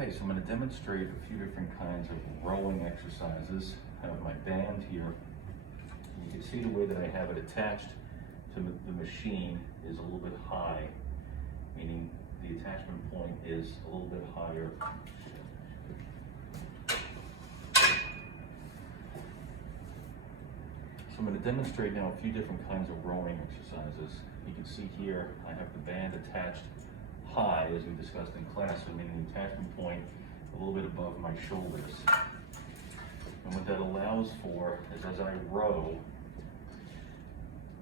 Okay, so I'm going to demonstrate a few different kinds of rowing exercises. I have my band here. You can see the way that I have it attached to the machine is a little bit high, meaning the attachment point is a little bit higher. So I'm going to demonstrate now a few different kinds of rowing exercises. You can see here I have the band attached high, as we discussed in class, so meaning the attachment point a little bit above my shoulders. And what that allows for is as I row,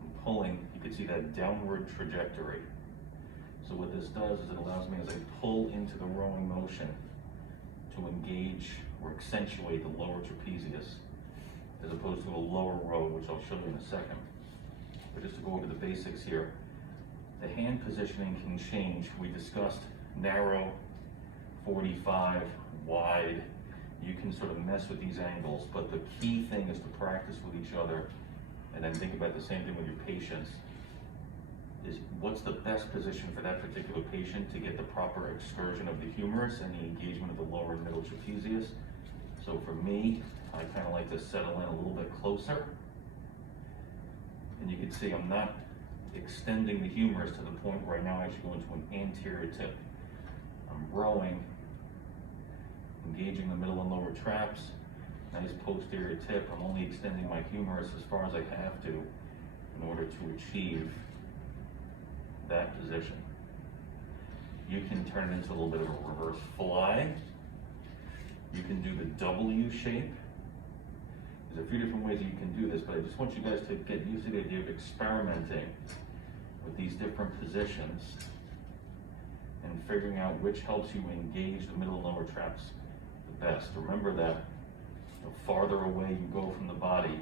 I'm pulling, you can see that downward trajectory. So what this does is it allows me, as I pull into the rowing motion, to engage or accentuate the lower trapezius, as opposed to a lower row, which I'll show you in a second. But just to go over the basics here, the hand positioning can change. We discussed narrow, 45, wide. You can sort of mess with these angles, but the key thing is to practice with each other and then think about the same thing with your patients. Is what's the best position for that particular patient to get the proper excursion of the humerus and the engagement of the lower and middle trapezius. So for me, I kind of like to settle in a little bit closer. And you can see I'm not extending the humerus to the point where I now actually go into an anterior tip. I'm rowing, engaging the middle and lower traps, nice posterior tip. I'm only extending my humerus as far as I have to in order to achieve that position. You can turn it into a little bit of a reverse fly. You can do the W shape. There's a few different ways you can do this, but I just want you guys to get used to the idea of experimenting with these different positions and figuring out which helps you engage the middle and lower traps the best. Remember that the farther away you go from the body,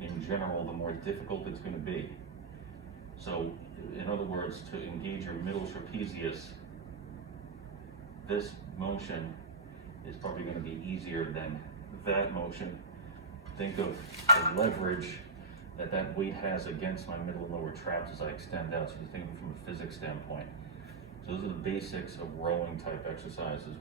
in general, the more difficult it's going to be. So, in other words, to engage your middle trapezius, this motion is probably going to be easier than that motion. Think of the leverage that weight has against my middle and lower traps as I extend out. So you think of it from a physics standpoint. So those are the basics of rowing type exercises.